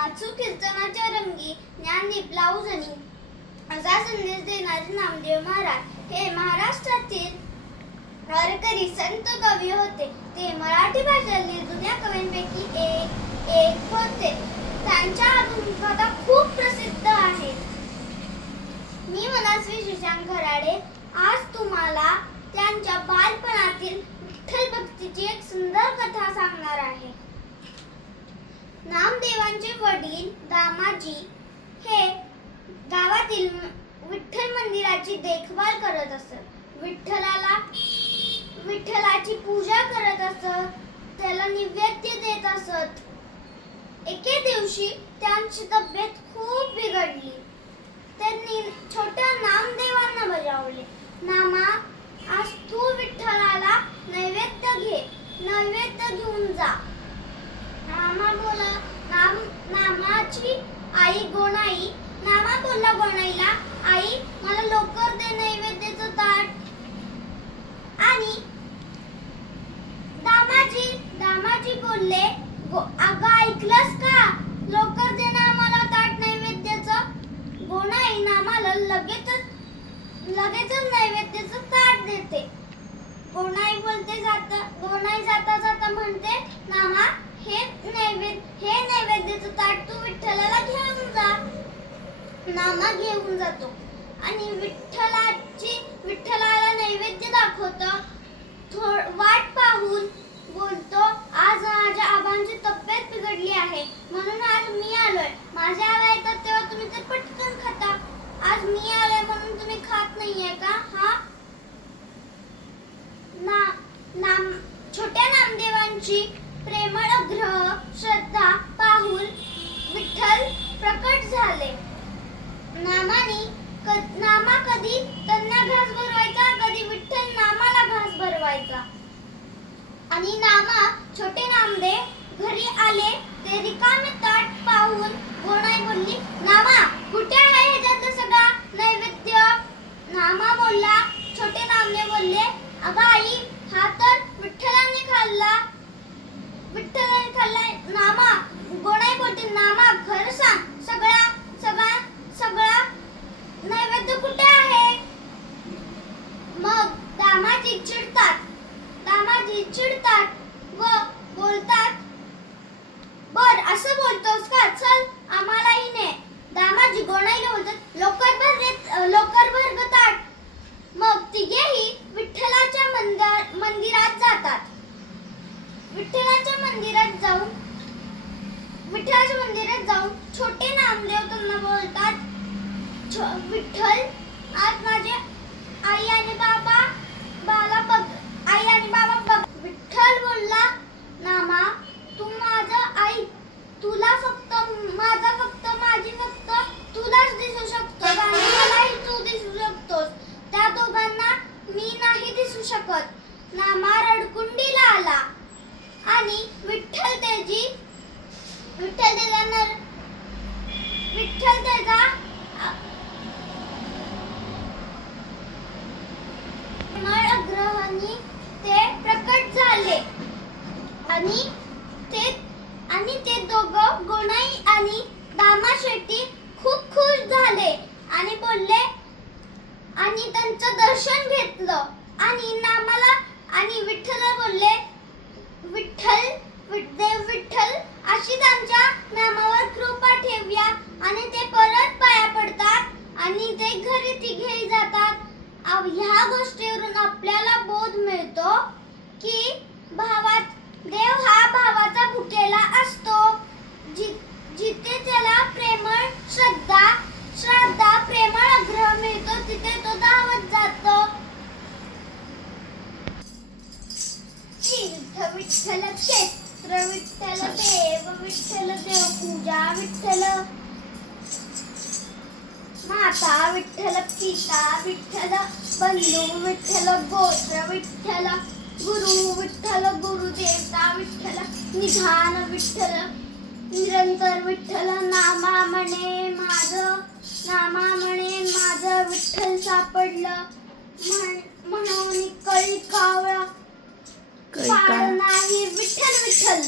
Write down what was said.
नाचू कीर्तनाच्या रंगी ज्ञानदीप लावू जणी असा संदेश देणारे नामदेव महाराज हे महाराष्ट्रातील वारकरी संत कवी होते. ते मराठी भाषेतील जुन्या कवींपैकी एक होते. त्यांच्या आत्मकथा खूप प्रसिद्ध आहेत. मी मनस्वी शशांक खराडे आज तुम्हाला त्यांच्या बालपणातील विठ्ठल भक्तीची एक सुंदर कथा सांगणार आहे. नामदेवांचे वडील दामाजी हे गावातील विठ्ठल मंदिराची देखभाल करत असत. विठ्ठलाची पूजा करत असत. त्याला नैवेद्य देत असत. एके दिवशी त्यांची तब्येत खूप बिघडली. त्यांनी छोट्या नामदेवांना बजावले, नामा, आज तू विठ्ठलाला नैवेद्य घे, नैवेद्य घेऊन जा. नामा बोला. नामाची आई गोणाई. नामा बोलला गोणाईला, आई मला लवकर दे नैवेद्याचं ताट. आणि दामाजी बोलले, अगं ऐकलंस का, लवकर दे ना मला ताट नैवेद्याचं. गोणाई नामाला लगेचच नैवेद्याचं ताट देते. गोणाई जाता जाता म्हणते, नामा हे नैवेद्याचं ताट तू विठ्ठलाला घेऊन जा. नामा घेऊन जातो आणि विठ्ठलाला नैवेद्य दाखवतो. वाट पाहून बोलतो, आज माझ्या आबांची तब्येत बिघडली आहे म्हणून आज मी आलोय. माझ्या आबा येतात तेव्हा तुम्ही ते पटकन खाता. आज मी आलोय म्हणून तुम्ही खात नाहीये का? छोट्या नामदेवांची प्रेमळ आग्रह श्रद्धा पाहून विठ्ठल प्रकट झाले. नामा कधी त्यांना घास भरवायचा, कधी विठ्ठल नामाला घास भरवायचा. आणि छोटे नामदेव घरी आले ते रिकामे ताट पाहून गोणाई बोलली, नामा कुठे आहे ह्याच्यात सगळा नैवेद्य? नामा बोलला. छोटे नामदेव बोलले, अगं आई हा तर विठ्ठलाने खाल्ला. नामा गोणाई बोलते, नामा खरं सांग, सगळा नैवेद्य कुठे आहे? मग दामाजी चिडतात व बोलतात, बर असं बोलतोस का, चल आम्हालाही ने. दामाजी गोणाईला बोलतात, लवकर भर ग ताट. मग तिघेही विठ्ठलाच्या मंदिरात जातात. विठ्ठलाच्या मंदिरात जाऊन छोटे नामदेव त्यांना बोलतात, विठ्ठल आज माझे आई आणि बाबा बघ. विठ्ठल बोलला, नामा तू माझं आई, माझी फक्त तुलाच दिसू शकतो आणि मलाही तू दिसू शकतोस. त्या दोघांना मी नाही दिसू शकत. नामा रडकुंडीला आला आणि विठ्ठल त्याचा आग्रहाने ते प्रकट झाले आणि ते दोघं गोणाई आणि दामा शेट्टी खूप खुश झाले आणि बोलले आणि त्यांचं दर्शन घेतलं आणि नामाला आणि विठ्ठलला बोलले, विठ्ठल अशीच आमच्या नामावर कृपा ठेवूया. आणि ते परत पाया पडतात आणि ते घरी तिघेही जातात. ह्या गोष्टीवरून आपल्याला बोध मिळतो की देव हा भावाचा भुकेला असतो. जिथे त्याला प्रेमळ श्रद्धा प्रेमळ आग्रह मिळतो तिथे तो धावत जातो. तीर्थ विठ्ठल क्षेत्र विठ्ठल देव पूजा विठ्ठल माता विठ्ठल पिता विठ्ठल बंधू विठ्ठल गोत्र विठ्ठल गुरु विठ्ठल गुरुदेवता विठ्ठल निधान विठ्ठल निरंतर विठ्ठल. नामा म्हणे माझं विठ्ठल सापडलं म्हणून कळी कावळा नाही विठ्ठल विठ्ठल.